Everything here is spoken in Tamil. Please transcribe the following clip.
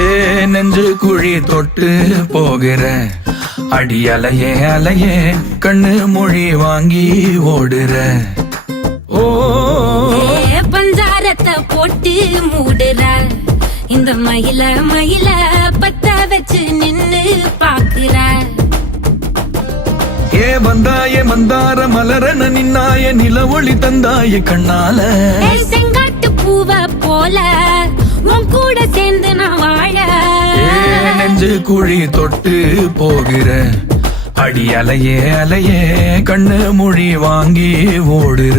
ஏ நெஞ்சு குழி தொட்டு போகிற அடி அலையே அலையே கண்ணு மொழி வாங்கி ஓடுற. ஓ பஞ்சாரத்தை போட்டு மூடுற இந்த மயில மயில பத்த வச்சு நின்னு பாக்குற. ஏ வந்தாய மந்தார மலரன நின்னாய நில ஒளி தந்தாய கண்ணால. செங்காட்டு பூவ போல உன் கூட சேர்ந்து நான் வாழ. நெஞ்சு குழி தொட்டு போகிற அடி அலையே அலையே கண்ணு மொழி வாங்கி ஓடுற.